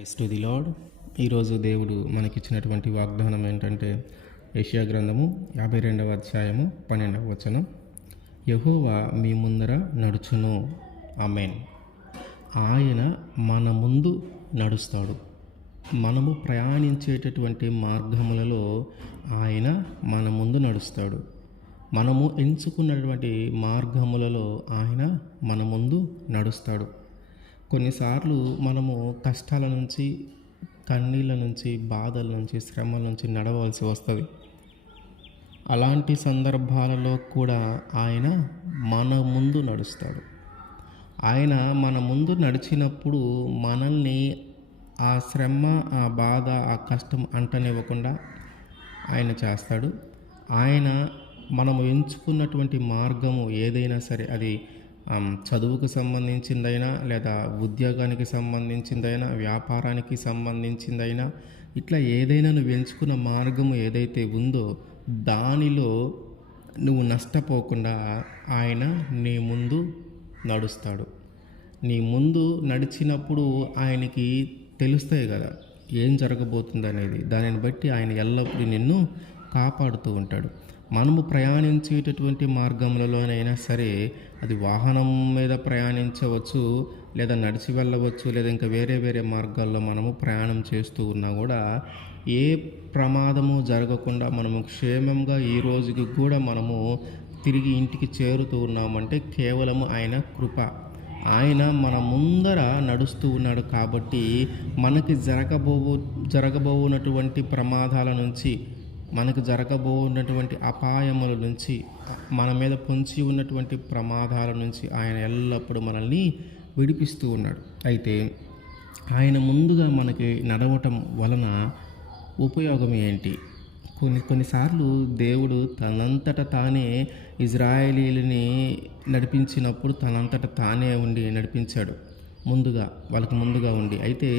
Praise to the lord. ఈరోజు దేవుడు మనకిచ్చినటువంటి వాగ్దానం ఏంటంటే యెషయా గ్రంథము 52వ అధ్యాయము 12వ వచనం. యెహోవా మీ ముందర నడుచును. ఆమేన్. ఆయన మన ముందు నడుస్తాడు. మనము ప్రయాణించేటటువంటి మార్గములలో ఆయన మన ముందు నడుస్తాడు. మనము ఎంచుకున్నటువంటి మార్గములలో ఆయన మన ముందు నడుస్తాడు. కొన్నిసార్లు మనము కష్టాల నుంచి, కన్నీళ్ళ నుంచి, బాధల నుంచి, శ్రమల నుంచి నడవలసి వస్తుంది. అలాంటి సందర్భాలలో కూడా ఆయన మన ముందు నడుస్తాడు. ఆయన మన ముందు నడిచినప్పుడు మనల్ని ఆ శ్రమ, ఆ బాధ, ఆ కష్టం అంటనివ్వకుండా ఆయన చేస్తాడు. ఆయన మనము ఎంచుకున్నటువంటి మార్గము ఏదైనా సరే, అది చదువుకు సంబంధించిందైనా, లేదా ఉద్యోగానికి సంబంధించిందైనా, వ్యాపారానికి సంబంధించిందైనా, ఇట్లా ఏదైనా నువ్వు ఎంచుకున్న మార్గము ఏదైతే ఉందో దానిలో నువ్వు నష్టపోకుండా ఆయన నీ ముందు నడుస్తాడు. నీ ముందు నడిచినప్పుడు ఆయనకి తెలుస్తాయి కదా ఏం జరగబోతుంది అనేది. దానిని బట్టి ఆయన ఎల్లప్పుడూ నిన్ను కాపాడుతూ ఉంటాడు. మనము ప్రయాణించేటటువంటి మార్గంలోనైనా సరే, అది వాహనం మీద ప్రయాణించవచ్చు, లేదా నడిచి వెళ్ళవచ్చు, లేదా ఇంకా వేరే వేరే మార్గాల్లో మనము ప్రయాణం చేస్తూ ఉన్నా కూడా ఏ ప్రమాదము జరగకుండా మనము క్షేమంగా ఈ రోజుకి కూడా మనము తిరిగి ఇంటికి చేరుతూ ఉన్నామంటే కేవలము ఆయన కృప. ఆయన మన ముందర నడుస్తూ ఉన్నాడు కాబట్టి మనకి జరగబోనటువంటి ప్రమాదాల నుంచి, మనకు జరగబోనటువంటి అపాయముల నుంచి, మన మీద పొంచి ఉన్నటువంటి ప్రమాదాల నుంచి ఆయన ఎల్లప్పుడూ మనల్ని విడిపిస్తూ ఉన్నాడు. అయితే ఆయన ముందుగా మనకి నడవటం వలన ఉపయోగం ఏంటి? కొన్నిసార్లు దేవుడు తనంతట తానే ఇజ్రాయేలీలని నడిపించినప్పుడు తనంతట తానే ఉండి నడిపించాడు. వాళ్ళకి ముందుగా ఉండి. అయితే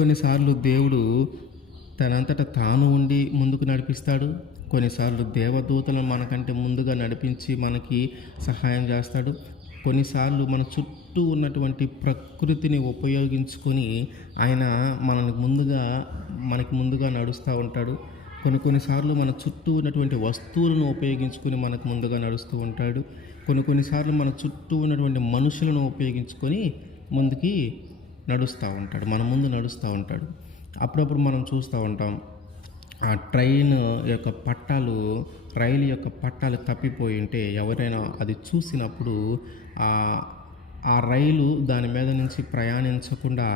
కొన్నిసార్లు దేవుడు తనంతట తాను ఉండి ముందుకు నడిపిస్తాడు. కొన్నిసార్లు దేవదూతలను మనకంటే ముందుగా నడిపించి మనకి సహాయం చేస్తాడు. కొన్నిసార్లు మన చుట్టూ ఉన్నటువంటి ప్రకృతిని ఉపయోగించుకొని ఆయన మనకి ముందుగా నడుస్తూ ఉంటాడు. కొన్నిసార్లు మన చుట్టూ ఉన్నటువంటి వస్తువులను ఉపయోగించుకొని మనకు ముందుగా నడుస్తూ ఉంటాడు. కొన్నిసార్లు మన చుట్టూ ఉన్నటువంటి మనుషులను ఉపయోగించుకొని ముందుకి నడుస్తూ ఉంటాడు, మన ముందు నడుస్తూ ఉంటాడు. అప్పుడప్పుడు మనం చూస్తూ ఉంటాం, ఆ రైలు యొక్క పట్టాలు తప్పిపోయి ఉంటే ఎవరైనా అది చూసినప్పుడు ఆ రైలు దాని మీద నుంచి ప్రయాణించకుండా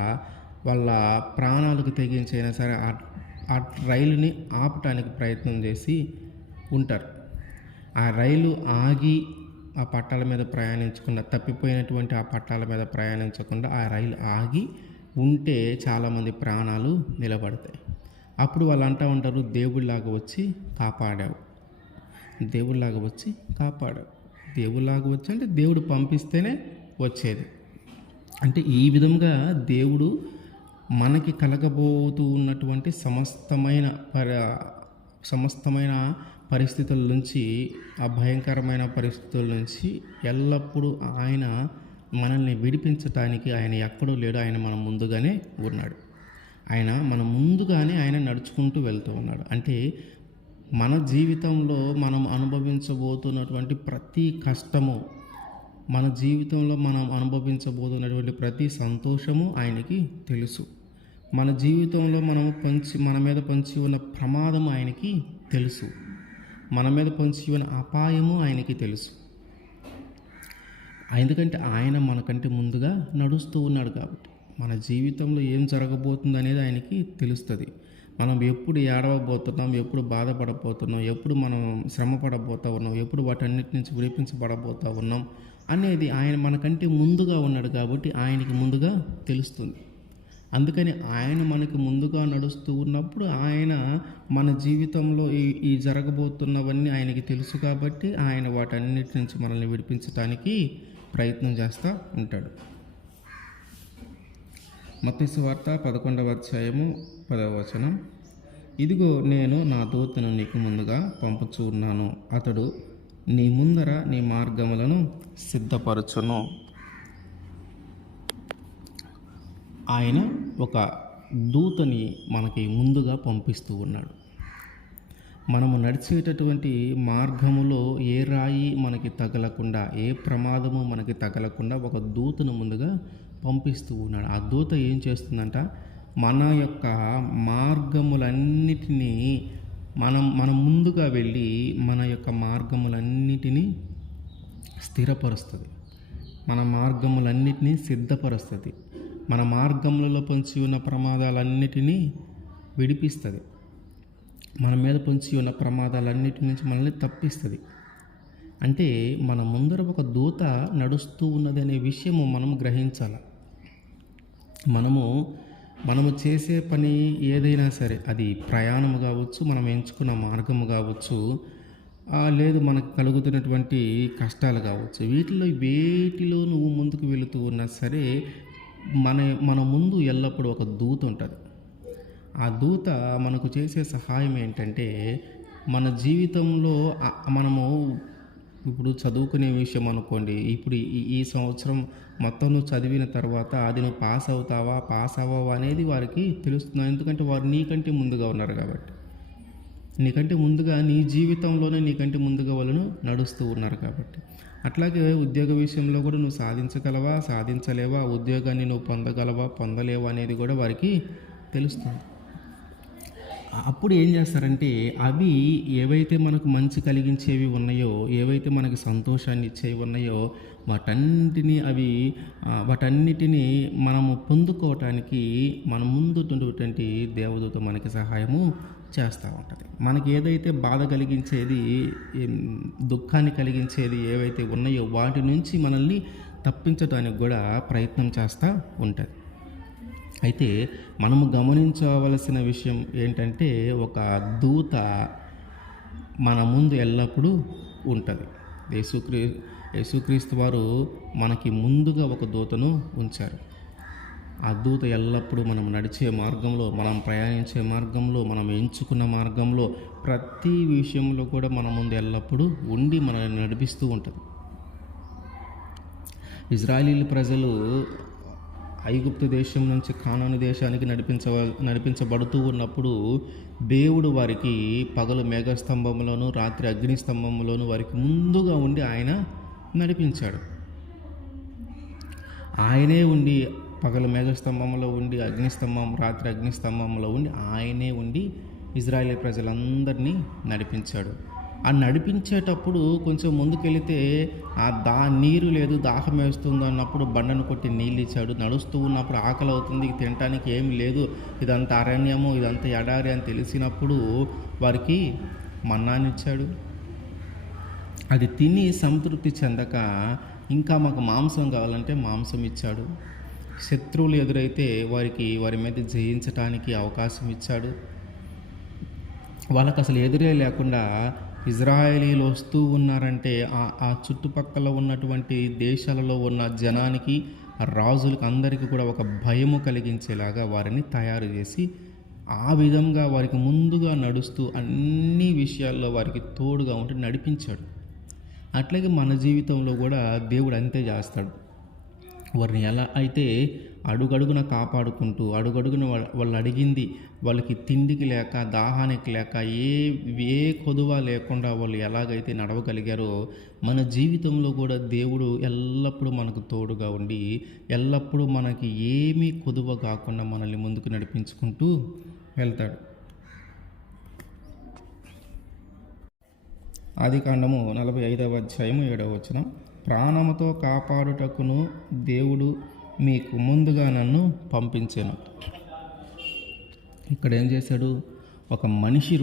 వాళ్ళ ప్రాణాలకు తెగించైనా సరే ఆ రైలుని ఆపటానికి ప్రయత్నం చేసి ఉంటారు. ఆ రైలు ఆగి ఆ పట్టాల మీద ప్రయాణించకుండా, తప్పిపోయినటువంటి ఆ పట్టాల మీద ప్రయాణించకుండా ఆ రైలు ఆగి ఉంటే చాలామంది ప్రాణాలు నిలబడతాయి. అప్పుడు వాళ్ళు అంటూ ఉంటారు, దేవుళ్ళలాగా వచ్చి కాపాడావు. దేవుళ్ళలాగా వచ్చి అంటే దేవుడు పంపిస్తేనే వచ్చేది. అంటే ఈ విధంగా దేవుడు మనకి కలగబోతూ ఉన్నటువంటి సమస్తమైన పరిస్థితుల నుంచి, ఆ భయంకరమైన పరిస్థితుల నుంచి ఎల్లప్పుడూ ఆయన మనల్ని విడిపించటానికి ఆయన ఎక్కడో లేడు. ఆయన మన ముందుగానే ఉన్నాడు. ఆయన నడుచుకుంటూ వెళ్తూ ఉన్నాడు. అంటే మన జీవితంలో మనం అనుభవించబోతున్నటువంటి ప్రతి కష్టము, మన జీవితంలో మనం అనుభవించబోతున్నటువంటి ప్రతి సంతోషము ఆయనకి తెలుసు. మన జీవితంలో మన మీద పొంచి ఉన్న ప్రమాదం ఆయనకి తెలుసు. మన మీద పొంచి ఉన్న అపాయము ఆయనకి తెలుసు. ఎందుకంటే ఆయన మనకంటే ముందుగా నడుస్తూ ఉన్నాడు కాబట్టి మన జీవితంలో ఏం జరగబోతుంది అనేది ఆయనకి తెలుస్తుంది. మనం ఎప్పుడు ఏడవబోతున్నాం, ఎప్పుడు బాధపడబోతున్నాం, ఎప్పుడు మనం శ్రమ పడబోతూ ఉన్నాం, ఎప్పుడు వాటన్నిటి నుంచి విడిపించబడబోతూ ఉన్నాం అనేది ఆయన మనకంటే ముందుగా ఉన్నాడు కాబట్టి ఆయనకి ముందుగా తెలుస్తుంది. అందుకని ఆయన మనకి ముందుగా నడుస్తూ ఉన్నప్పుడు ఆయన మన జీవితంలో ఈ జరగబోతున్నవన్నీ ఆయనకి తెలుసు కాబట్టి ఆయన వాటన్నిటి నుంచి మనల్ని విడిపించడానికి ప్రయత్నం చేస్తూ ఉంటాడు. మత్తయి సువార్త 11వ అధ్యాయము 10వ వచనం. ఇదిగో నేను నా దూతను నీకు ముందుగా పంపుచూ ఉన్నాను, అతడు నీ ముందర నీ మార్గములను సిద్ధపరచును. ఆయన ఒక దూతని మనకి ముందుగా పంపిస్తూ ఉన్నాడు. మనము నడిచేటటువంటి మార్గములో ఏ రాయి మనకి తగలకుండా, ఏ ప్రమాదము మనకి తగలకుండా ఒక దూతను ముందుగా పంపిస్తూ ఉన్నాడు. ఆ దూత ఏం చేస్తుందంట, మన యొక్క మార్గములన్నిటినీ మనం ముందుగా వెళ్ళి మన యొక్క మార్గములన్నిటినీ స్థిరపరుస్తుంది, మన మార్గములన్నిటినీ సిద్ధపరుస్తుంది, మన మార్గములలో పొంచి ఉన్న ప్రమాదాలన్నిటినీ విడిపిస్తుంది, మన మీద పొంచి ఉన్న ప్రమాదాలన్నిటి నుంచి మనల్ని తప్పిస్తుంది. అంటే మన ముందర ఒక దూత నడుస్తూ ఉన్నది అనే విషయము మనం గ్రహించాలి. మనము చేసే పని ఏదైనా సరే, అది ప్రయాణము కావచ్చు, మనం ఎంచుకున్న మార్గము కావచ్చు, లేదు మనకు కలుగుతున్నటువంటి కష్టాలు కావచ్చు, వేటిలో నువ్వు ముందుకు వెళుతూ ఉన్నా సరే మన ముందు ఎల్లప్పుడూ ఒక దూత ఉంటుంది. ఆ దూత మనకు చేసే సహాయం ఏంటంటే, మన జీవితంలో మనము ఇప్పుడు చదువుకునే విషయం అనుకోండి, ఇప్పుడు ఈ సంవత్సరం మొత్తం నువ్వు చదివిన తర్వాత అది నువ్వు పాస్ అవుతావా పాస్ అవ్వవా అనేది వారికి తెలుస్తుంది. ఎందుకంటే వారు నీకంటే ముందుగా ఉన్నారు కాబట్టి, నీకంటే ముందుగా నీ జీవితంలోనే నీకంటే ముందుగా వాళ్ళను నడుస్తూ ఉన్నారు కాబట్టి. అట్లాగే ఉద్యోగ విషయంలో కూడా నువ్వు సాధించగలవా సాధించలేవా, ఉద్యోగాన్ని నువ్వు పొందగలవా పొందలేవా అనేది కూడా వారికి తెలుస్తుంది. అప్పుడు ఏం చేస్తారంటే, అవి ఏవైతే మనకు మంచి కలిగించేవి ఉన్నాయో, ఏవైతే మనకి సంతోషాన్ని ఇచ్చేవి ఉన్నాయో, వాటన్నిటినీ మనము పొందుకోవటానికి మన ముందున్నటువంటి దేవదూత మనకి సహాయము చేస్తూ ఉంటుంది. మనకి ఏదైతే బాధ కలిగించేది, దుఃఖాన్ని కలిగించేది ఏవైతే ఉన్నాయో వాటి నుంచి మనల్ని తప్పించడానికి కూడా ప్రయత్నం చేస్తూ ఉంటుంది. అయితే మనము గమనించవలసిన విషయం ఏంటంటే, ఒక దూత మన ముందు ఎల్లప్పుడూ ఉంటుంది. యేసుక్రీస్తు వారు మనకి ముందుగా ఒక దూతను ఉంచారు. ఆ దూత ఎల్లప్పుడూ మనం నడిచే మార్గంలో, మనం ప్రయాణించే మార్గంలో, మనం ఎంచుకున్న మార్గంలో, ప్రతి విషయంలో కూడా మన ముందు ఎల్లప్పుడూ ఉండి మనల్ని నడిపిస్తూ ఉంటుంది. ఇజ్రాయేలీల ప్రజలు ఐగుప్తు దేశం నుంచి కానాను దేశానికి నడిపించబడుతూ ఉన్నప్పుడు దేవుడు వారికి పగలు మేఘస్తంభంలోను రాత్రి అగ్నిస్తంభంలోను వారికి ముందుగా ఉండి ఆయన నడిపించాడు. ఆయనే ఉండి పగలు మేఘస్తంభంలో ఉండి రాత్రి అగ్నిస్తంభంలో ఉండి ఆయనే ఉండి ఇజ్రాయేలీ ప్రజలందరినీ నడిపించాడు. ఆ నడిపించేటప్పుడు కొంచెం ముందుకెళితే నీరు లేదు, దాహం వేస్తుంది అన్నప్పుడు బండను కొట్టి నీళ్ళు ఇచ్చాడు. నడుస్తూ ఉన్నప్పుడు ఆకలి అవుతుంది, తినటానికి ఏమి లేదు, ఇదంతా అరణ్యము, ఇదంతా ఎడారి అని తెలిసినప్పుడు వారికి మన్నానిచ్చాడు. అది తిని సంతృప్తి చెందక ఇంకా మాకు మాంసం కావాలంటే మాంసం ఇచ్చాడు. శత్రువులు ఎదురైతే వారి మీద జయించటానికి అవకాశం ఇచ్చాడు. వాళ్ళకు అసలు ఎదురే లేకుండా ఇజ్రాయేలీలు వస్తూ ఉన్నారంటే ఆ చుట్టుపక్కల ఉన్నటువంటి దేశాలలో ఉన్న జనానికి, రాజులకు అందరికీ కూడా ఒక భయము కలిగించేలాగా వారిని తయారు చేసి, ఆ విధంగా వారికి ముందుగా నడుస్తూ అన్ని విషయాల్లో వారికి తోడుగా ఉండి నడిపించాడు. అట్లాగే మన జీవితంలో కూడా దేవుడు అంతే చేస్తాడు. వారిని ఎలా అయితే అడుగడుగున కాపాడుకుంటూ, అడుగడుగున వాళ్ళు అడిగింది, వాళ్ళకి తిండికి లేక, దాహానికి లేక, ఏ కొదువ లేకుండా వాళ్ళు ఎలాగైతే నడవగలిగారో, మన జీవితంలో కూడా దేవుడు ఎల్లప్పుడూ మనకు తోడుగా ఉండి, ఎల్లప్పుడూ మనకి ఏమీ కొదువ కాకుండా మనల్ని ముందుకు నడిపించుకుంటూ వెళ్తాడు. ఆదికాండము 45వ అధ్యాయము 7వ వచనం, ప్రాణముతో కాపాడుటకును దేవుడు మీకు ముందుగా నన్ను పంపించాను. ఇక్కడ ఏం చేశాడు, ఒక మనిషి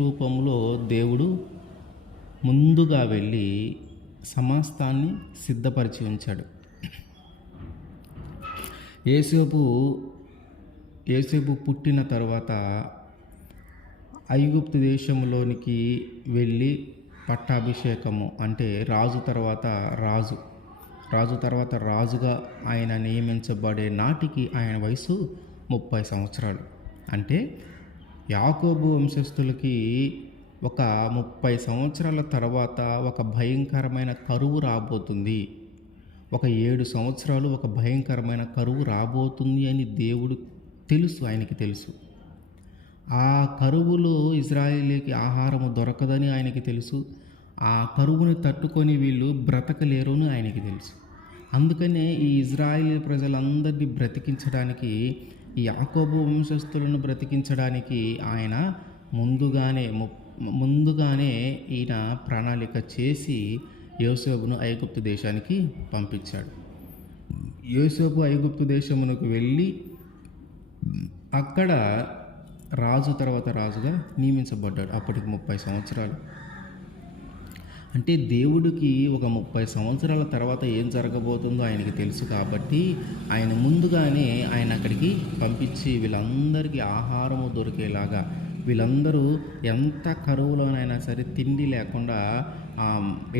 రూపంలో దేవుడు ముందుగా వెళ్ళి సమస్తాన్ని సిద్ధపరిచి ఉంచాడు. యేసేపు పుట్టిన తర్వాత ఐగుప్తు దేశంలోనికి వెళ్ళి పట్టాభిషేకము, అంటే రాజు తర్వాత రాజుగా ఆయన నియమించబడే నాటికి ఆయన వయసు 30 సంవత్సరాలు. అంటే యాకోబు వంశస్థులకి ఒక 30 సంవత్సరాల తర్వాత ఒక భయంకరమైన కరువు రాబోతుంది, ఒక 7 సంవత్సరాలు ఒక భయంకరమైన కరువు రాబోతుంది అని దేవుడు తెలుసు, ఆయనకి తెలుసు. ఆ కరువులో ఇజ్రాయేలీకి ఆహారము దొరకదని ఆయనకి తెలుసు. ఆ కరువుని తట్టుకొని వీళ్ళు బ్రతకలేరు అని ఆయనకి తెలుసు. అందుకనే ఈ ఇజ్రాయేలీ ప్రజలందరినీ బ్రతికించడానికి, ఈ యాకోబు వంశస్థులను బ్రతికించడానికి ఆయన ముందుగానే ఈయన ప్రణాళిక చేసి యోసేపును ఐగుప్తు దేశానికి పంపించాడు. యోసేపు ఐగుప్తు దేశమునకు వెళ్ళి అక్కడ రాజు తర్వాత రాజుగా నియమించబడ్డాడు. అప్పటికి 30 సంవత్సరాలు. అంటే దేవుడికి ఒక 30 సంవత్సరాల తర్వాత ఏం జరగబోతుందో ఆయనకి తెలుసు కాబట్టి ఆయన ముందుగానే ఆయన అక్కడికి పంపించి వీళ్ళందరికీ ఆహారము దొరికేలాగా, వీళ్ళందరూ ఎంత కరువులోనైనా సరే తిండి లేకుండా,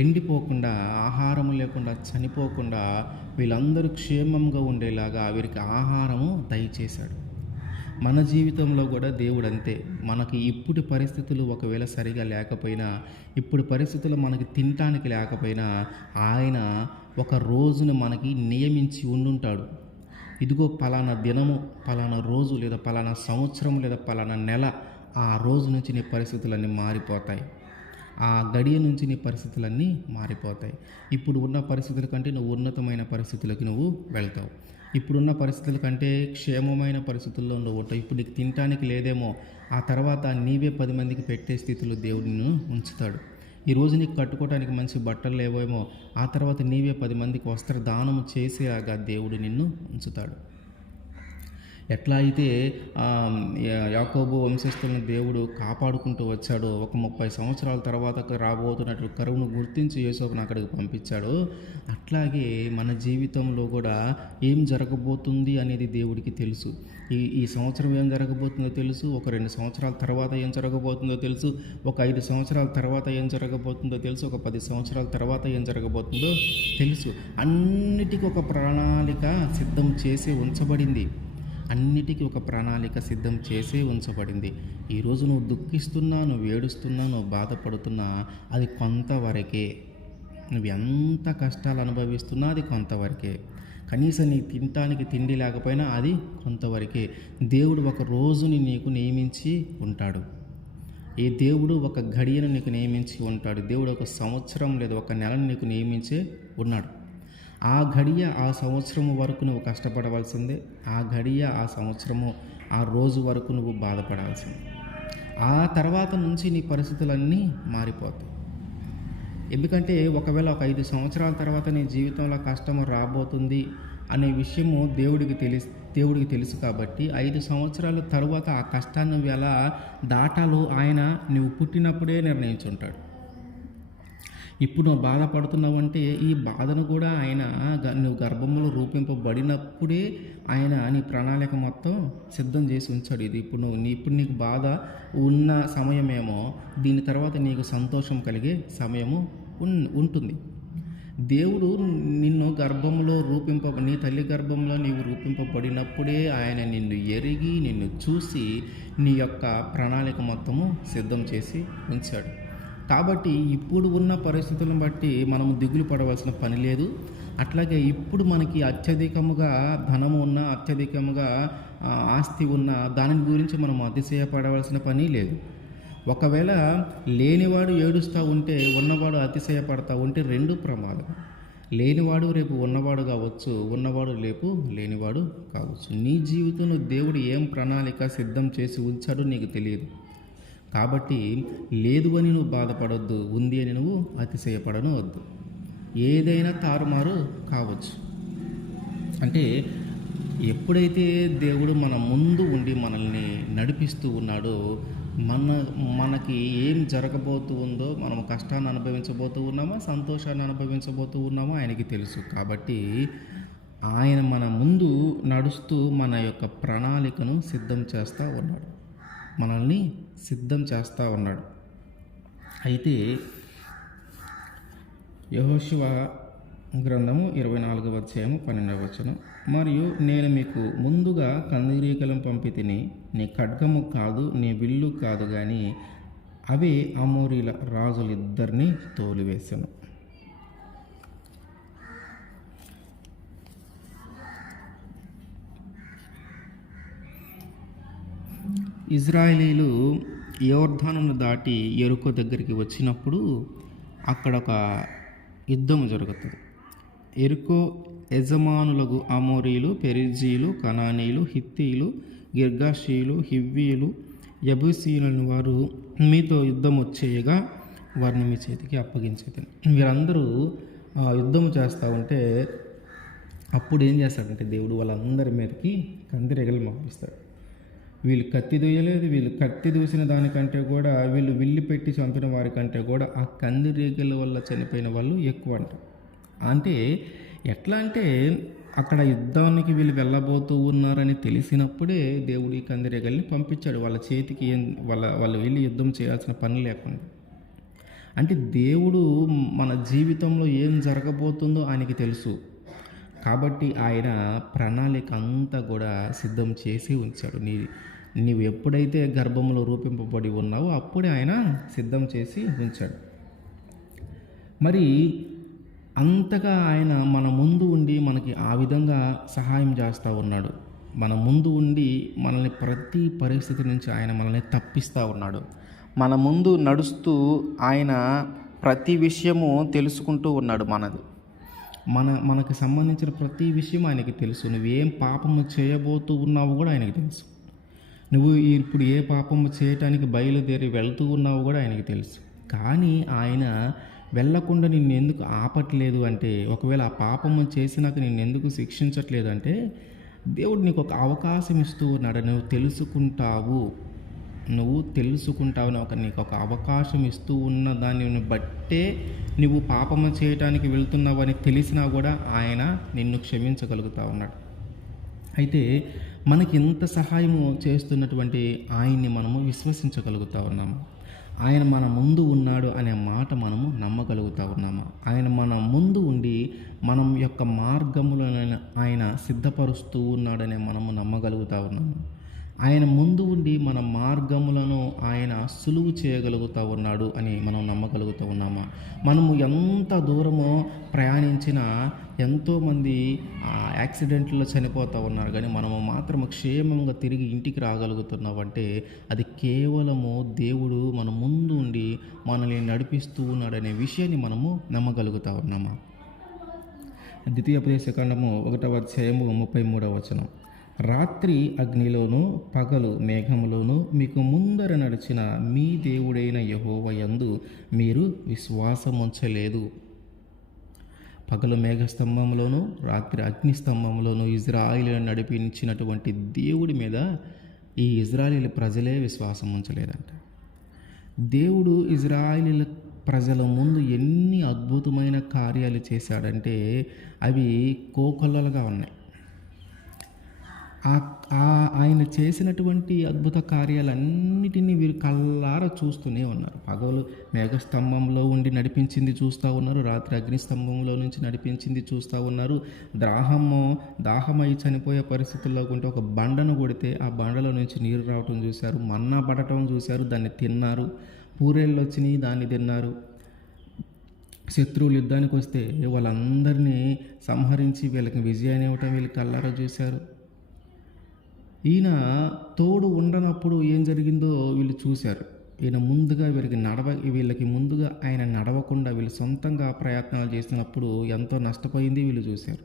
ఎండిపోకుండా, ఆహారం లేకుండా చనిపోకుండా వీళ్ళందరూ క్షేమంగా ఉండేలాగా వీరికి ఆహారము దయచేశాడు. మన జీవితంలో కూడా దేవుడు అంతే. మనకి ఇప్పుడు పరిస్థితులు ఒకవేళ సరిగా లేకపోయినా, ఇప్పుడు పరిస్థితులు మనకి తినటానికి లేకపోయినా, ఆయన ఒక రోజును మనకి నియమించి ఉండుంటాడు. ఇదిగో పలానా దినము, పలానా రోజు, లేదా పలానా సంవత్సరం, లేదా పలానా నెల, ఆ రోజు నుంచి నీ పరిస్థితులన్నీ మారిపోతాయి. ఆ గడియ నుంచి నీ పరిస్థితులన్నీ మారిపోతాయి. ఇప్పుడు ఉన్న పరిస్థితుల కంటే నువ్వు ఉన్నతమైన పరిస్థితులకు నువ్వు వెళ్తావు. ఇప్పుడున్న పరిస్థితుల కంటే క్షేమమైన పరిస్థితుల్లో నువ్వు ఉంటావు. ఇప్పుడు నీకు తినటానికి లేదేమో, ఆ తర్వాత నీవే 10 మందికి పెట్టే స్థితిలో దేవుడు నిన్ను ఉంచుతాడు. ఈరోజు నీకు కట్టుకోవడానికి మంచి బట్టలు లేవేమో, ఆ తర్వాత నీవే 10 మందికి వస్త్రదానము చేసేలాగా దేవుడు నిన్ను ఉంచుతాడు. ఎట్లా అయితే యాకోబు వంశస్థులను దేవుడు కాపాడుకుంటూ వచ్చాడో, ఒక 30 సంవత్సరాల తర్వాత రాబోతున్నట్లు కరువును గుర్తించి యోసేపును అక్కడికి పంపించాడో, అట్లాగే మన జీవితంలో కూడా ఏం జరగబోతుంది అనేది దేవుడికి తెలుసు. ఈ సంవత్సరం ఏం జరగబోతుందో తెలుసు, ఒక 2 సంవత్సరాల తర్వాత ఏం జరగబోతుందో తెలుసు, ఒక 5 సంవత్సరాల తర్వాత ఏం జరగబోతుందో తెలుసు, ఒక 10 సంవత్సరాల తర్వాత ఏం జరగబోతుందో తెలుసు. అన్నిటికీ ఒక ప్రణాళిక సిద్ధం చేసి ఉంచబడింది. అన్నిటికీ ఒక ప్రణాళిక సిద్ధం చేసే ఉంచబడింది. ఈరోజు నువ్వు దుఃఖిస్తున్నా, నువ్వు ఏడుస్తున్నా, నువ్వు బాధపడుతున్నా, అది కొంతవరకే. నువ్వు ఎంత కష్టాలు అనుభవిస్తున్నా అది కొంతవరకే. కనీసం నీ తినటానికి తిండి లేకపోయినా అది కొంతవరకే. దేవుడు ఒక రోజుని నీకు నియమించి ఉంటాడు. ఈ దేవుడు ఒక గడియను నీకు నియమించి ఉంటాడు. దేవుడు ఒక సంవత్సరం లేదా ఒక నెలను నీకు నియమించే ఉన్నాడు. ఆ గడియ, ఆ సంవత్సరము వరకు నువ్వు కష్టపడవలసిందే. ఆ గడియ, ఆ సంవత్సరము, ఆ రోజు వరకు నువ్వు బాధపడాల్సిందే. ఆ తర్వాత నుంచి నీ పరిస్థితులన్నీ మారిపోతాయి. ఎందుకంటే ఒకవేళ ఒక 5 సంవత్సరాల తర్వాత నీ జీవితంలో కష్టము రాబోతుంది అనే విషయము దేవుడికి తెలుసు కాబట్టి 5 సంవత్సరాల తరువాత ఆ కష్టాన్ని నువ్వు ఎలా దాటాలో ఆయన నువ్వు పుట్టినప్పుడే నిర్ణయించుంటాడు. ఇప్పుడు నువ్వు బాధపడుతున్నావు అంటే ఈ బాధను కూడా ఆయన నువ్వు గర్భంలో రూపింపబడినప్పుడే ఆయన నీ ప్రణాళిక మొత్తం సిద్ధం చేసి ఉంచాడు. ఇది ఇప్పుడు నీకు బాధ ఉన్న సమయమేమో, దీని తర్వాత నీకు సంతోషం కలిగే సమయము ఉంటుంది. దేవుడు నిన్ను గర్భంలో నీ తల్లి గర్భంలో నీవు రూపింపబడినప్పుడే ఆయన నిన్ను ఎరిగి, నిన్ను చూసి నీ యొక్క ప్రణాళిక మొత్తము సిద్ధం చేసి ఉంచాడు. కాబట్టి ఇప్పుడు ఉన్న పరిస్థితులను బట్టి మనము దిగులు పడవలసిన పని లేదు. అట్లాగే ఇప్పుడు మనకి అత్యధికముగా ధనము ఉన్న, అత్యధికముగా ఆస్తి ఉన్న దాని గురించి మనం అతిశయపడవలసిన పని లేదు. ఒకవేళ లేనివాడు ఏడుస్తూ ఉంటే ఉన్నవాడు అతిశయపడతా ఉంటే రెండు ప్రమాదం. లేనివాడు రేపు ఉన్నవాడు కావచ్చు, ఉన్నవాడు రేపు లేనివాడు కావచ్చు. నీ జీవితంలో దేవుడు ఏం ప్రణాళిక సిద్ధం చేసి ఉంచాడో నీకు తెలియదు. కాబట్టి లేదు అని నువ్వు బాధపడవద్దు, ఉంది అని నువ్వు అతిశయపడను వద్దు. ఏదైనా తారుమారు కావచ్చు. అంటే ఎప్పుడైతే దేవుడు మన ముందు ఉండి మనల్ని నడిపిస్తూ ఉన్నాడో, మనకి ఏం జరగబోతూ ఉందో, మనం కష్టాన్ని అనుభవించబోతూ ఉన్నామా, సంతోషాన్ని అనుభవించబోతూ ఉన్నామా ఆయనకి తెలుసు. కాబట్టి ఆయన మన ముందు నడుస్తూ మన యొక్క ప్రణాళికను సిద్ధం చేస్తూ ఉన్నాడు, మనల్ని సిద్ధం చేస్తూ ఉన్నాడు. అయితే యెహోషువ గ్రంథము 24వ అధ్యాయము 12వ వచనం, మరియు నేను మీకు ముందుగా కందిరీకలను పంపితిని, నీ ఖడ్గము కాదు, నీ విల్లు కాదు, కానీ అవే అమోరీల రాజులిద్దరిని తోలివేశాను. ఇజ్రాయేలీలు యోర్దానును దాటి యెరికో దగ్గరికి వచ్చినప్పుడు అక్కడ ఒక యుద్ధం జరుగుతుంది. యెరికో యజమానులకు అమోరీలు, పెరిజీలు, కనానీయులు, హిత్తీయులు, గిర్గాషీయులు, హివ్వీయులు, యబూసీయులను వారు మీతో యుద్ధం వచ్చేయగా వారిని మీ చేతికి అప్పగించేది. వీరందరూ యుద్ధం చేస్తూ ఉంటే అప్పుడు ఏం చేస్తాడంటే దేవుడు వాళ్ళందరి మీదకి కందిరెగలు పంపిస్తాడు. వీళ్ళు కత్తి దూయలేదు, వీళ్ళు కత్తి దూసిన దానికంటే కూడా వీళ్ళు విల్లు పెట్టి చంపిన వారికంటే కూడా ఆ కందిరీగల వల్ల చనిపోయిన వాళ్ళు ఎక్కువ అంటారు. అంటే ఎట్లా అంటే అక్కడ యుద్ధానికి వీళ్ళు వెళ్ళబోతూ ఉన్నారని తెలిసినప్పుడే దేవుడు ఈ కందిరీగల్ని పంపించాడు వాళ్ళ చేతికి. వాళ్ళు వెళ్ళి యుద్ధం చేయాల్సిన పని లేకుండా. అంటే దేవుడు మన జీవితంలో ఏం జరగబోతుందో ఆయనకి తెలుసు కాబట్టి ఆయన ప్రణాళిక అంతా కూడా సిద్ధం చేసి ఉంచాడు. నీవు ఎప్పుడైతే గర్భంలో రూపింపబడి ఉన్నావో అప్పుడే ఆయన సిద్ధం చేసి ఉంచాడు. మరి అంతగా ఆయన మన ముందు ఉండి మనకి ఆ విధంగా సహాయం చేస్తూ ఉన్నాడు. మన ముందు ఉండి మనల్ని ప్రతి పరిస్థితి నుంచి ఆయన మనల్ని తప్పిస్తూ ఉన్నాడు. మన ముందు నడుస్తూ ఆయన ప్రతి విషయము తెలుసుకుంటూ ఉన్నాడు. మనకు సంబంధించిన ప్రతి విషయం ఆయనకి తెలుసు. నువ్వేం పాపము చేయబోతూ ఉన్నావు కూడా ఆయనకి తెలుసు. నువ్వు ఇప్పుడు ఏ పాపము చేయటానికి బయలుదేరి వెళ్తూ ఉన్నావు కూడా ఆయనకి తెలుసు. కానీ ఆయన వెళ్ళకుండా నిన్ను ఎందుకు ఆపట్లేదు అంటే, ఒకవేళ ఆ పాపము చేసినాక నిన్ను ఎందుకు శిక్షించట్లేదు అంటే, దేవుడు నీకు ఒక అవకాశం ఇస్తూ ఉన్నాడు. నువ్వు తెలుసుకుంటావు నీకు ఒక అవకాశం ఇస్తూ ఉన్న దాన్ని బట్టే నువ్వు పాపము చేయటానికి వెళ్తున్నావు అని తెలిసినా కూడా ఆయన నిన్ను క్షమించగలుగుతా ఉన్నాడు. అయితే మనకి ఇంత సహాయము చేస్తున్నటువంటి ఆయన్ని మనము విశ్వసించగలుగుతా ఉన్నాము. ఆయన మన ముందు ఉన్నాడు అనే మాట మనము నమ్మగలుగుతా ఉన్నాము. ఆయన మన ముందు ఉండి మనం యొక్క మార్గములను ఆయన సిద్ధపరుస్తూ ఉన్నాడని మనము నమ్మగలుగుతా ఉన్నాము. ఆయన ముందు ఉండి మన మార్గములను ఆయన సులువు చేయగలుగుతూ ఉన్నాడు అని మనం నమ్మగలుగుతూ ఉన్నాము. మనము ఎంత దూరమో ప్రయాణించినా ఎంతోమంది యాక్సిడెంట్లో చనిపోతూ ఉన్నారు, కానీ మనము మాత్రము క్షేమంగా తిరిగి ఇంటికి రాగలుగుతున్నామంటే అది కేవలము దేవుడు మన ముందు ఉండి మనల్ని నడిపిస్తూ ఉన్నాడనే విషయాన్ని మనము నమ్మగలుగుతూ ఉన్నాము. ద్వితీయోపదేశకాండము 1వ అధ్యాయము 33వ వచనం. రాత్రి అగ్నిలోను పగలు మేఘములోను మీకు ముందర నడిచిన మీ దేవుడైన యెహోవా యందు మీరు విశ్వాసముంచలేదు. పగలు మేఘస్తంభంలోను రాత్రి అగ్నిస్తంభంలోను ఇజ్రాయిలీలను నడిపించినటువంటి దేవుడి మీద ఈ ఇజ్రాయిలీ ప్రజలే విశ్వాసం ఉంచలేదంట. దేవుడు ఇజ్రాయిలీల ప్రజల ముందు ఎన్ని అద్భుతమైన కార్యాలు చేశాడంటే అవి కోకొల్లలుగా ఉన్నాయి. ఆయన చేసినటువంటి అద్భుత కార్యాలన్నిటినీ వీరు కళ్ళారా చూస్తూనే ఉన్నారు. పగలు మేఘస్తంభంలో ఉండి నడిపించింది చూస్తూ ఉన్నారు, రాత్రి అగ్నిస్తంభంలో నుంచి నడిపించింది చూస్తూ ఉన్నారు. దాహమై చనిపోయే పరిస్థితుల్లో ఉంటే ఒక బండను కొడితే ఆ బండలో నుంచి నీరు రావటం చూశారు, మన్నా పడటం చూశారు, దాన్ని తిన్నారు. పూరేళ్ళు వచ్చినాయి, దాన్ని తిన్నారు. శత్రువులు యుద్ధానికి వస్తే వాళ్ళందరినీ సంహరించి వీళ్ళకి విజయాన్ని ఇవ్వటం వీళ్ళు కళ్ళారా చూశారు. ఈయన తోడు ఉండనప్పుడు ఏం జరిగిందో వీళ్ళు చూశారు. ఈయన ముందుగా వీళ్ళకి ముందుగా ఆయన నడవకుండా వీళ్ళు సొంతంగా ప్రయత్నాలు చేసినప్పుడు ఎంతో నష్టపోయింది వీళ్ళు చూశారు.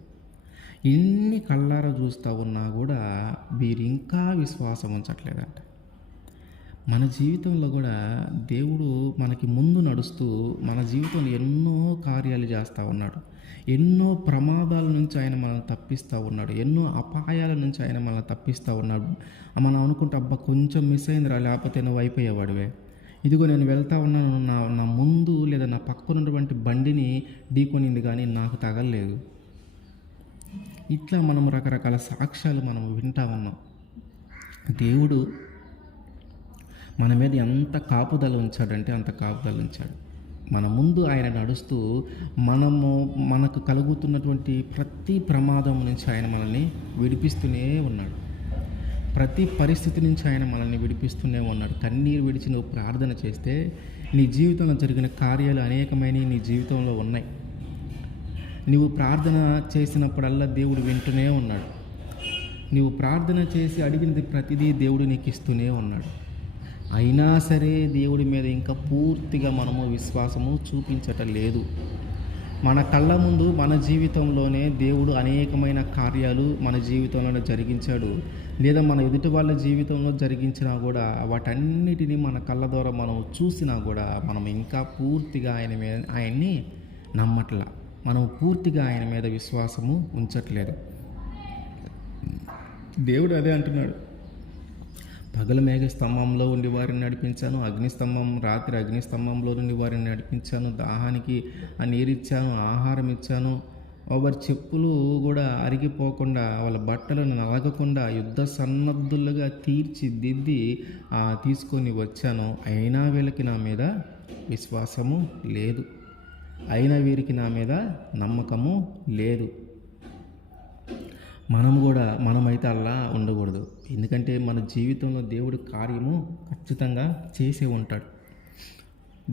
ఇన్ని కళ్ళారా చూస్తూ ఉన్నా కూడా వీరు ఇంకా విశ్వాసం ఉంచట్లేదంట. మన జీవితంలో కూడా దేవుడు మనకి ముందు నడుస్తూ మన జీవితంలో ఎన్నో కార్యాలు చేస్తూ ఉన్నాడు. ఎన్నో ప్రమాదాల నుంచి ఆయన మనల్ని తప్పిస్తూ ఉన్నాడు. ఎన్నో అపాయాల నుంచి ఆయన మనల్ని తప్పిస్తూ ఉన్నాడు. మనం అనుకుంటే అబ్బా కొంచెం మిస్ అయిందిరా, లేకపోతే నువ్వు అయిపోయేవాడివే, ఇదిగో నేను వెళ్తా ఉన్నాను, నా ముందు లేదా నా పక్కనున్నటువంటి బండిని ఢీకొనింది కానీ నాకు తగలలేదు. ఇట్లా మనం రకరకాల సాక్ష్యాలు మనం వింటా ఉన్నాం. దేవుడు మన మీద ఎంత కాపుదల ఉంచాడంటే అంత కాపుదల ఉంచాడు. మన ముందు ఆయన నడుస్తూ మనకు కలుగుతున్నటువంటి ప్రతి ప్రమాదం నుంచి ఆయన మనల్ని విడిపిస్తూనే ఉన్నాడు. ప్రతి పరిస్థితి నుంచి ఆయన మనల్ని విడిపిస్తూనే ఉన్నాడు. కన్నీరు విడిచి నువ్వు ప్రార్థన చేస్తే నీ జీవితంలో జరిగిన కార్యాలు అనేకమైనవి నీ జీవితంలో ఉన్నాయి. నువ్వు ప్రార్థన చేసినప్పుడల్లా దేవుడు వింటూనే ఉన్నాడు. నీవు ప్రార్థన చేసి అడిగినది ప్రతిదీ దేవుడు నీకు ఇస్తూనే ఉన్నాడు. అయినా సరే దేవుడి మీద ఇంకా పూర్తిగా మనము విశ్వాసము చూపించటం లేదు. మన కళ్ళ ముందు మన జీవితంలోనే దేవుడు అనేకమైన కార్యాలు మన జీవితంలో జరిగించాడు. లేదా మన ఎదుటి వాళ్ళ జీవితంలో జరిగించినా కూడా వాటన్నిటినీ మన కళ్ళ ద్వారా మనం చూసినా కూడా మనం ఇంకా పూర్తిగా ఆయన్ని నమ్మట్లా. మనం పూర్తిగా ఆయన మీద విశ్వాసము ఉంచట్లేదు. దేవుడు అదే అంటున్నాడు, పగలు మేఘ స్తంభంలో ఉండి వారిని నడిపించాను, రాత్రి అగ్నిస్తంభంలో నుండి వారిని నడిపించాను, దాహానికి ఆ నీరిచ్చాను, ఆహారం ఇచ్చాను, వారి చెప్పులు కూడా అరిగిపోకుండా వాళ్ళ బట్టలను నలగకుండా యుద్ధ సన్నద్ధులుగా తీర్చిదిద్ది తీసుకొని వచ్చాను. అయినా వీళ్ళకి నా మీద విశ్వాసము లేదు, అయినా వీరికి నా మీద నమ్మకము లేదు. మనమైతే అలా ఉండకూడదు. ఎందుకంటే మన జీవితంలో దేవుడు కార్యము ఖచ్చితంగా చేసే ఉంటాడు.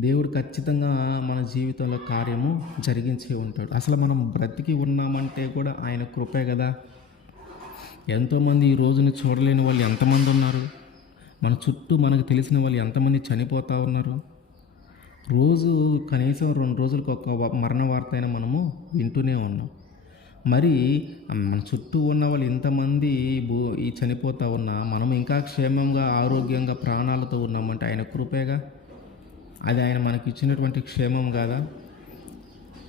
దేవుడు ఖచ్చితంగా మన జీవితంలో కార్యము జరిగించే ఉంటాడు. అసలు మనం బ్రతికి ఉన్నామంటే కూడా ఆయన కృపే కదా. ఎంతోమంది ఈ రోజుని చూడలేని వాళ్ళు ఎంతమంది ఉన్నారు. మన చుట్టూ మనకు తెలిసిన వాళ్ళు ఎంతమంది చనిపోతూ ఉన్నారు. రోజు కనీసం 2 రోజులకు ఒక మరణ వార్త అయినా మనము వింటూనే ఉన్నాం. మరి మన చుట్టూ ఉన్న వాళ్ళు ఇంతమంది ఈ చనిపోతూ ఉన్నా మనం ఇంకా క్షేమంగా ఆరోగ్యంగా ప్రాణాలతో ఉన్నామంటే ఆయన కృపేగా. అది ఆయన మనకి ఇచ్చినటువంటి క్షేమం కాదా?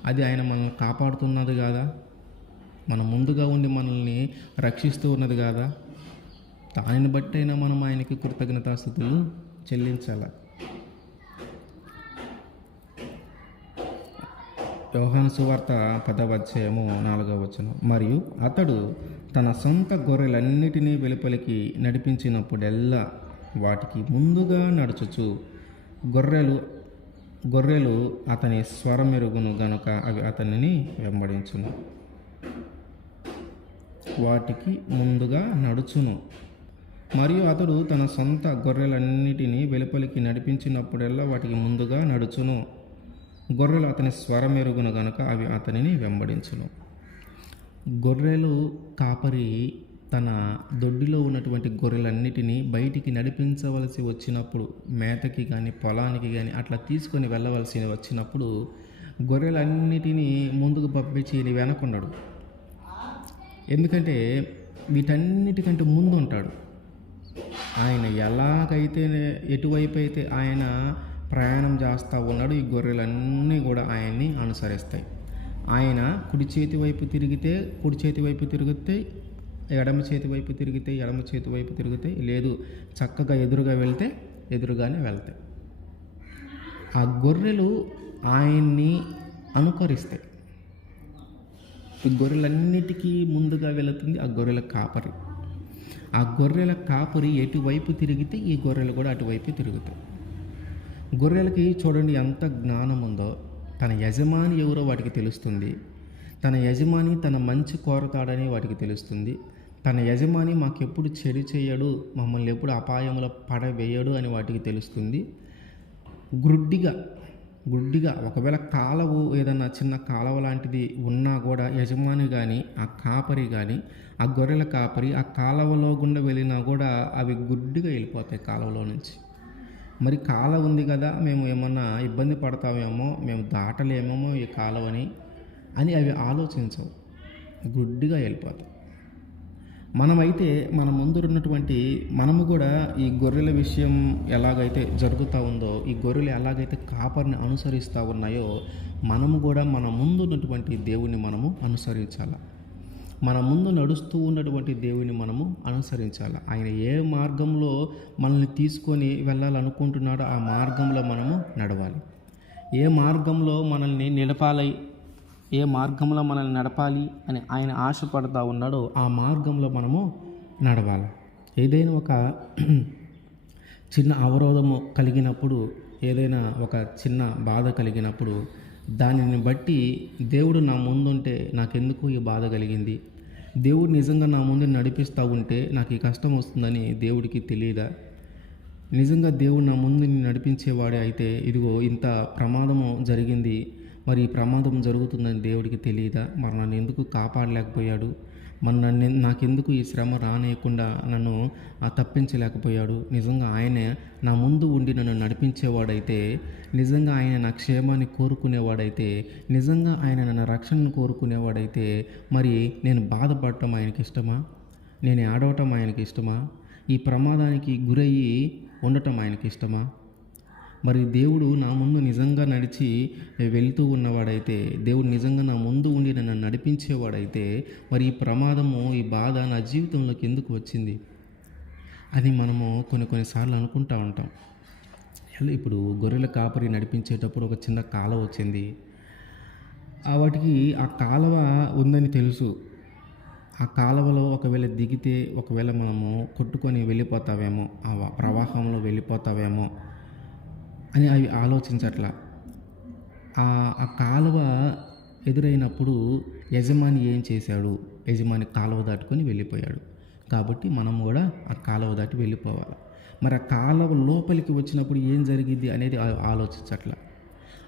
అది ఆయన మనల్ని కాపాడుతున్నది కాదా? మన ముందుగా ఉండి మనల్ని రక్షిస్తూ ఉన్నది కాదా? దానిని బట్టి అయినా మనం ఆయనకి కృతజ్ఞతాస్తుతులు చెల్లించాలి. యోహాను సువార్త 10వ అధ్యాయము 4వ వచనం. మరియు అతడు తన సొంత గొర్రెలన్నిటినీ వెలుపలికి నడిపించినప్పుడెల్లా వాటికి ముందుగా నడుచుచు గొర్రెలు అతని స్వరమెరుగును గనుక అవి అతనిని వెంబడించును. వాటికి ముందుగా నడుచును. మరియు అతడు తన సొంత గొర్రెలన్నిటినీ వెలుపలికి నడిపించినప్పుడెల్లా వాటికి ముందుగా నడుచును. గొర్రెలు అతని స్వరమెరుగును గనుక అవి అతనిని వెంబడించును. గొర్రెలు కాపరి తన దొడ్డిలో ఉన్నటువంటి గొర్రెలన్నిటినీ బయటికి నడిపించవలసి వచ్చినప్పుడు, మేతకి కానీ పొలానికి కానీ అట్లా తీసుకొని వెళ్ళవలసి వచ్చినప్పుడు గొర్రెలన్నిటినీ ముందుకు పంపించి వెనకున్నాడు. ఎందుకంటే వీటన్నిటికంటే ముందు ఉంటాడు ఆయన. ఎలాగైతే ఎటువైపు అయితే ఆయన ప్రయాణం చేస్తూ ఉన్నాడు, ఈ గొర్రెలన్నీ కూడా ఆయన్ని అనుసరిస్తాయి. ఆయన కుడి చేతి వైపు తిరిగితే కుడి చేతి వైపు తిరుగుతాయి, ఎడమ చేతి వైపు తిరిగితే ఎడమ చేతి వైపు తిరుగుతాయి. లేదు, చక్కగా ఎదురుగా వెళ్తే ఎదురుగానే వెళ్తాయి. ఆ గొర్రెలు ఆయన్ని అనుకరిస్తాయి. ఈ గొర్రెలన్నిటికీ ముందుగా వెళుతుంది ఆ గొర్రెల కాపరి. ఆ గొర్రెల కాపరి ఎటువైపు తిరిగితే ఈ గొర్రెలు కూడా అటువైపు తిరుగుతాయి. గొర్రెలకి చూడండి ఎంత జ్ఞానం ఉందో. తన యజమాని ఎవరో వాటికి తెలుస్తుంది. తన యజమాని తన మంచి కోరతాడని వాటికి తెలుస్తుంది. తన యజమాని మాకెప్పుడు చెడు చేయడు, మమ్మల్ని ఎప్పుడు అపాయంలో పడవేయడు అని వాటికి తెలుస్తుంది. గుడ్డిగా ఒకవేళ కాలవు ఏదన్నా చిన్న కాలువ లాంటిది ఉన్నా కూడా యజమాని కానీ ఆ కాపరి కానీ ఆ గొర్రెల కాపరి ఆ కాలువలో గుండా వెళ్ళినా కూడా అవి గుడ్డిగా వెళ్ళిపోతాయి కాలువలో నుంచి. మరి కాలువ ఉంది కదా, మేము ఏమన్నా ఇబ్బంది పడతామేమో, మేము దాటలేమేమో ఈ కాలువని అని అవి ఆలోచించవు, గుడ్డిగా వెళ్ళిపోతాయి. మనమైతే మన ముందు ఉన్నటువంటి మనము కూడా ఈ గొర్రెల విషయం ఎలాగైతే జరుగుతూ ఉందో, ఈ గొర్రెలు ఎలాగైతే కాపరిని అనుసరిస్తూ ఉన్నాయో మనము కూడా మన ముందు ఉన్నటువంటి దేవుని మనము అనుసరించాలి. మన ముందు నడుస్తూ ఉన్నటువంటి దేవుని మనము అనుసరించాలి. ఆయన ఏ మార్గంలో మనల్ని తీసుకొని వెళ్ళాలనుకుంటున్నాడో ఆ మార్గంలో మనము నడవాలి. ఏ మార్గంలో మనల్ని నడపాలి అని ఆయన ఆశపడతా ఉన్నాడో ఆ మార్గంలో మనము నడవాలి. ఏదైనా ఒక చిన్న అవరోధము కలిగినప్పుడు, ఏదైనా ఒక చిన్న బాధ కలిగినప్పుడు దానిని బట్టి దేవుడు నా ముందుంటే నాకెందుకు ఈ బాధ కలిగింది, దేవుడు నిజంగా నా ముందు నడిపిస్తూ ఉంటే నాకు ఈ కష్టం వస్తుందని దేవుడికి తెలియదా? నిజంగా దేవుడు నా ముందు నడిపించేవాడే అయితే ఇదిగో ఇంత ప్రమాదము జరిగింది, మరి ఈ ప్రమాదం జరుగుతుందని దేవుడికి తెలియదా? మరి నన్ను ఎందుకు కాపాడలేకపోయాడు? నాకెందుకు ఈ శ్రమ రానియకుండా నన్ను తప్పించలేకపోయాడు. నిజంగా ఆయనే నా ముందు ఉండి నన్ను నడిపించేవాడైతే, నిజంగా ఆయన నా క్షేమాన్ని కోరుకునేవాడైతే, నిజంగా ఆయన నా రక్షణను కోరుకునేవాడైతే, మరి నేను బాధపడటం ఆయనకి ఇష్టమా? నేను ఏడవటం ఆయనకి ఇష్టమా? ఈ ప్రమాదానికి గురయ్యి ఉండటం ఆయనకి ఇష్టమా? మరి దేవుడు నా ముందు నిజంగా నడిచి వెళ్తూ ఉన్నవాడైతే, దేవుడు నిజంగా నా ముందు ఉండి నన్ను నడిపించేవాడైతే, మరి ఈ ప్రమాదము, ఈ బాధ నా జీవితంలోకి ఎందుకు వచ్చింది అని మనము కొన్నిసార్లు అనుకుంటూ ఉంటాం. ఇప్పుడు గొర్రెల కాపరి నడిపించేటప్పుడు ఒక చిన్న కాలువ వచ్చింది. వాటికి ఆ కాలువ ఉందని తెలుసు. ఆ కాలువలో ఒకవేళ దిగితే ఒకవేళ మనము కొట్టుకొని వెళ్ళిపోతావేమో, ఆ ప్రవాహంలో వెళ్ళిపోతావేమో అని అవి ఆలోచించట్లా. ఆ కాలువ ఎదురైనప్పుడు యజమాని ఏం చేశాడు? యజమాని కాలువ దాటుకొని వెళ్ళిపోయాడు. కాబట్టి మనం కూడా ఆ కాలువ దాటి వెళ్ళిపోవాలి. మరి ఆ కాలువ లోపలికి వచ్చినప్పుడు ఏం జరిగింది అనేది ఆలోచించట్లా.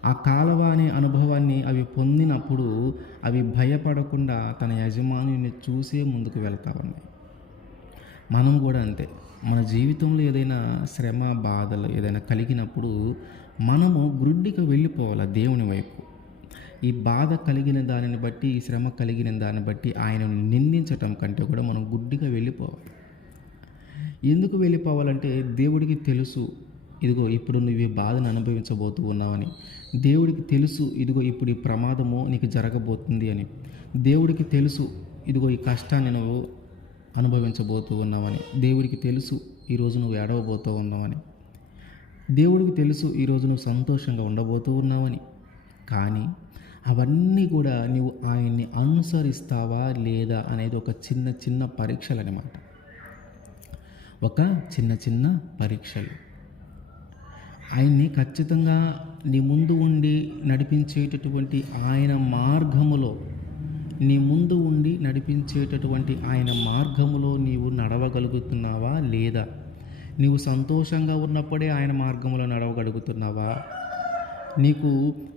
ఆ కాలువ అనే అనుభవాన్ని అవి పొందినప్పుడు అవి భయపడకుండా తన యజమానిని చూసే ముందుకు వెళ్తా ఉన్నాయి. మనం కూడా అంతే. మన జీవితంలో ఏదైనా శ్రమ, బాధలు ఏదైనా కలిగినప్పుడు మనము గ్రుడ్డిగా వెళ్ళిపోవాలి దేవుని వైపు. ఈ బాధ కలిగిన దానిని బట్టి, ఈ శ్రమ కలిగిన దాన్ని బట్టి ఆయనను నిందించటం కంటే కూడా మనం గుడ్డిగా వెళ్ళిపోవాలి. ఎందుకు వెళ్ళిపోవాలంటే దేవుడికి తెలుసు, ఇదిగో ఇప్పుడు నువ్వు ఈ బాధను అనుభవించబోతూ ఉన్నావని. దేవుడికి తెలుసు, ఇదిగో ఇప్పుడు ఈ ప్రమాదము నీకు జరగబోతుంది అని. దేవుడికి తెలుసు, ఇదిగో ఈ కష్టాన్ని నువ్వు అనుభవించబోతూ ఉన్నావని. దేవుడికి తెలుసు, ఈరోజు నువ్వు ఏడవబోతూ ఉన్నావని. దేవుడికి తెలుసు, ఈరోజు నువ్వు సంతోషంగా ఉండబోతూ ఉన్నావని. కానీ అవన్నీ కూడా నువ్వు ఆయన్ని అనుసరిస్తావా లేదా అనేది ఒక చిన్న పరీక్షలు అన్నమాట. ఒక చిన్న పరీక్షలు. ఆయన్ని ఖచ్చితంగా నీ ముందు ఉండి నడిపించేటటువంటి ఆయన మార్గములో, నీ ముందు ఉండి నడిపించేటటువంటి ఆయన మార్గములో నీవు నడవగలుగుతున్నావా లేదా? నీవు సంతోషంగా ఉన్నప్పుడే ఆయన మార్గంలో నడవగలుగుతున్నావా? నీకు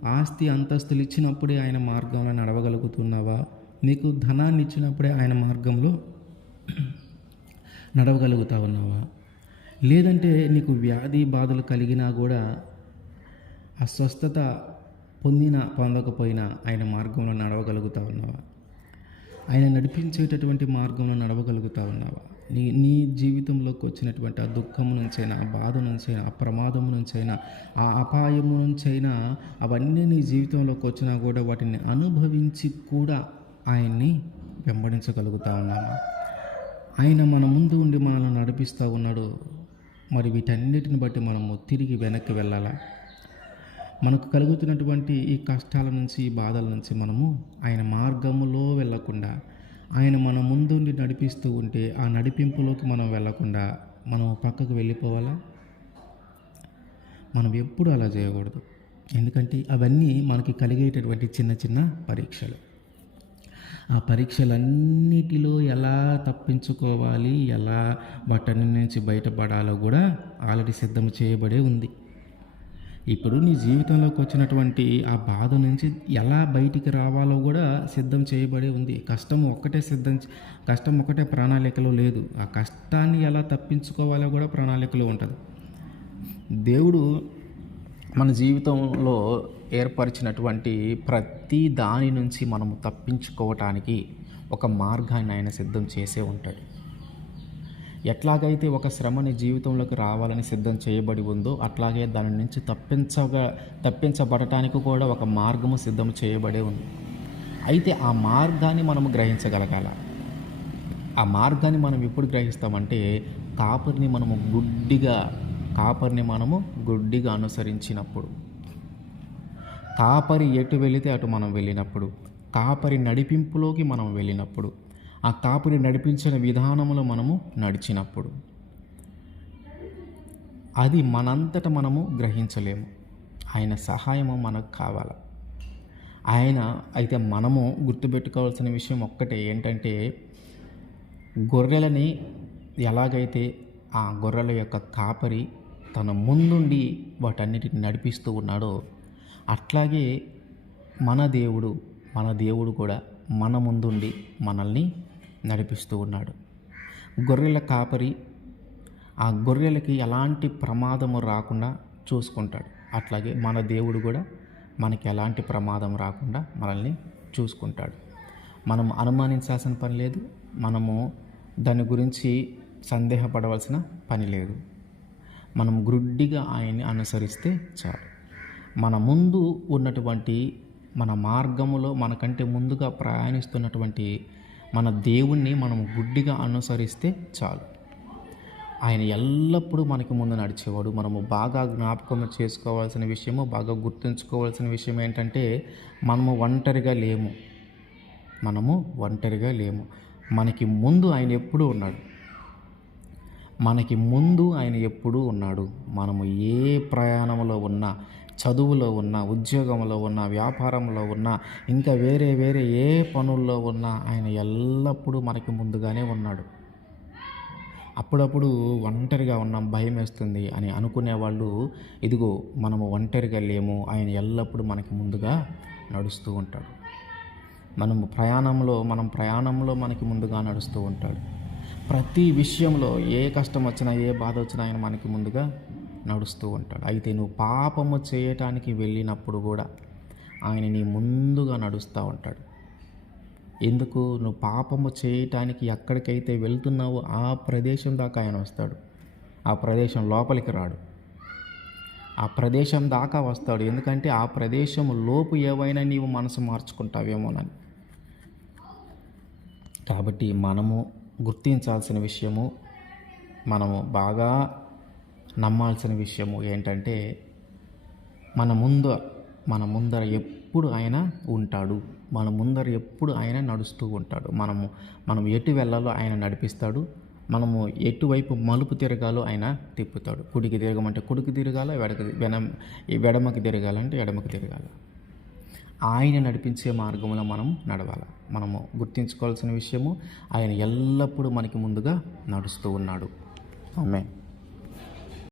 ఆస్తి అంతస్తులు ఇచ్చినప్పుడే ఆయన మార్గంలో నడవగలుగుతున్నావా? నీకు ధనాన్ని ఇచ్చినప్పుడే ఆయన మార్గంలో నడవగలుగుతా ఉన్నావా? లేదంటే నీకు వ్యాధి బాధలు కలిగినా కూడా అస్వస్థత పొందకపోయినా ఆయన మార్గంలో నడవగలుగుతా ఉన్నావా? ఆయన నడిపించేటటువంటి మార్గంలో నడవగలుగుతా ఉన్నావా? నీ జీవితంలోకి వచ్చినటువంటి ఆ దుఃఖం నుంచైనా, ఆ బాధ నుంచైనా, ఆ ప్రమాదం నుంచైనా, ఆ అపాయము నుంచైనా, అవన్నీ నీ జీవితంలోకి వచ్చినా కూడా వాటిని అనుభవించి కూడా ఆయన్ని వెంబడించగలుగుతా ఉన్నామా? ఆయన మన ముందు ఉండి మనల్ని నడిపిస్తూ ఉన్నాడు. మరి వీటన్నిటిని బట్టి మనము తిరిగి వెనక్కి వెళ్ళాలా? మనకు కలుగుతున్నటువంటి ఈ కష్టాల నుంచి, ఈ బాధల నుంచి మనము ఆయన మార్గములో వెళ్ళకుండా, ఆయన మన ముందుండి నడిపిస్తూ ఉంటే ఆ నడిపింపులోకి మనం వెళ్ళకుండా మనం పక్కకు వెళ్ళిపోవాలా? మనం ఎప్పుడు అలా చేయకూడదు. ఎందుకంటే అవన్నీ మనకి కలిగేటటువంటి చిన్న పరీక్షలు. ఆ పరీక్షలన్నిటిలో ఎలా తప్పించుకోవాలి, ఎలా వాటన్ని నుంచి బయటపడాలో కూడా ఆల్రెడీ సిద్ధం చేయబడే ఉంది. ఇప్పుడు నీ జీవితంలోకి వచ్చినటువంటి ఆ బాధ నుంచి ఎలా బయటికి రావాలో కూడా సిద్ధం చేయబడే ఉంది. కష్టం ఒక్కటే ప్రణాళికలో లేదు. ఆ కష్టాన్ని ఎలా తప్పించుకోవాలో కూడా ప్రణాళికలో ఉంటుంది. దేవుడు మన జీవితంలో ఏర్పరిచినటువంటి ప్రతి దాని నుంచి మనము తప్పించుకోవటానికి ఒక మార్గాన్ని ఆయన సిద్ధం చేసే ఉంటాడు. ఎట్లాగైతే ఒక శ్రమని జీవితంలోకి రావాలని సిద్ధం చేయబడి ఉందో, అట్లాగే దాని నుంచి తప్పించబడటానికి కూడా ఒక మార్గము సిద్ధం చేయబడే ఉంది. అయితే ఆ మార్గాన్ని మనము గ్రహించగలగాల. ఆ మార్గాన్ని మనం ఎప్పుడు గ్రహిస్తామంటే, కాపరిని మనము గుడ్డిగా అనుసరించినప్పుడు, కాపరి ఎటు వెళితే అటు మనం వెళ్ళినప్పుడు, కాపరి నడిపింపులోకి మనం వెళ్ళినప్పుడు, ఆ కాపరి నడిపించిన విధానంలో మనము నడిచినప్పుడు, అది మనంతట మనము గ్రహించలేము. ఆయన సహాయము మనకు కావాలి. అయితే మనము గుర్తుపెట్టుకోవాల్సిన విషయం ఒక్కటే ఏంటంటే, గొర్రెలని ఎలాగైతే ఆ గొర్రెల యొక్క కాపరి తన ముందుండి వాటన్నిటిని నడిపిస్తూ ఉన్నాడో, అట్లాగే మన దేవుడు కూడా మన ముందుండి మనల్ని నడిపిస్తూ ఉన్నాడు. గొర్రెల కాపరి ఆ గొర్రెలకి ఎలాంటి ప్రమాదము రాకుండా చూసుకుంటాడు. అట్లాగే మన దేవుడు కూడా మనకి ఎలాంటి ప్రమాదం రాకుండా మనల్ని చూసుకుంటాడు. మనం అనుమానించాల్సిన పని లేదు, మనము దాని గురించి సందేహపడవలసిన పని లేదు. మనం గ్రుడ్డిగా ఆయన్ని అనుసరిస్తే చాలు. మన ముందు ఉన్నటువంటి మన మార్గములో మనకంటే ముందుగా ప్రయాణిస్తున్నటువంటి మన దేవుణ్ణి మనం గుడ్డిగా అనుసరిస్తే చాలు. ఆయన ఎల్లప్పుడూ మనకి ముందు నడిచేవాడు. మనము బాగా జ్ఞాపకం చేసుకోవాల్సిన విషయము, బాగా గుర్తుంచుకోవాల్సిన విషయం ఏంటంటే మనము ఒంటరిగా లేము. మనకి ముందు ఆయన ఎప్పుడూ ఉన్నాడు. మనము ఏ ప్రయాణంలో ఉన్నా, చదువులో ఉన్నా, ఉద్యోగంలో ఉన్నా, వ్యాపారంలో ఉన్నా, ఇంకా వేరే ఏ పనుల్లో ఉన్నా ఆయన ఎల్లప్పుడూ మనకి ముందుగానే ఉన్నాడు. అప్పుడప్పుడు ఒంటరిగా ఉన్నాం, భయం వేస్తుంది అని అనుకునేవాళ్ళు, ఇదిగో మనము ఒంటరిగా లేము, ఆయన ఎల్లప్పుడూ మనకి ముందుగా నడుస్తూ ఉంటాడు. మనం ప్రయాణంలో మనకి ముందుగా నడుస్తూ ఉంటాడు. ప్రతి విషయంలో ఏ కష్టం వచ్చినా, ఏ బాధ వచ్చినా ఆయన మనకి ముందుగా నడుస్తూ ఉంటాడు. అయితే నువ్వు పాపము చేయటానికి వెళ్ళినప్పుడు కూడా ఆయన నీ ముందుగా నడుస్తూ ఉంటాడు. ఎందుకు? నువ్వు పాపము చేయటానికి ఎక్కడికైతే వెళ్తున్నావో ఆ ప్రదేశం దాకా ఆయన వస్తాడు. ఆ ప్రదేశం లోపలికి రాడు, ఆ ప్రదేశం దాకా వస్తాడు. ఎందుకంటే ఆ ప్రదేశం లోపు ఏవైనా నీవు మనసు మార్చుకుంటావేమోనని. కాబట్టి మనము గుర్తించాల్సిన విషయము, మనము బాగా నమ్మాల్సిన విషయము ఏంటంటే మన ముందర ఎప్పుడు ఆయన ఉంటాడు. మన ముందర ఎప్పుడు ఆయన నడుస్తూ ఉంటాడు. మనం ఎటు వెళ్ళాలో ఆయన నడిపిస్తాడు. మనము ఎటువైపు మలుపు తిరగాలో ఆయన తిప్పుతాడు. కుడికి తిరగమంటే కుడికి తిరగాల, ఎడమకి తిరగాలంటే ఎడమకి తిరగాల. ఆయన నడిపించే మార్గంలో మనం నడవాలి. మనము గుర్తించుకోవాల్సిన విషయము, ఆయన ఎల్లప్పుడూ మనకి ముందుగా నడుస్తూ ఉన్నాడు. ఆమేన్.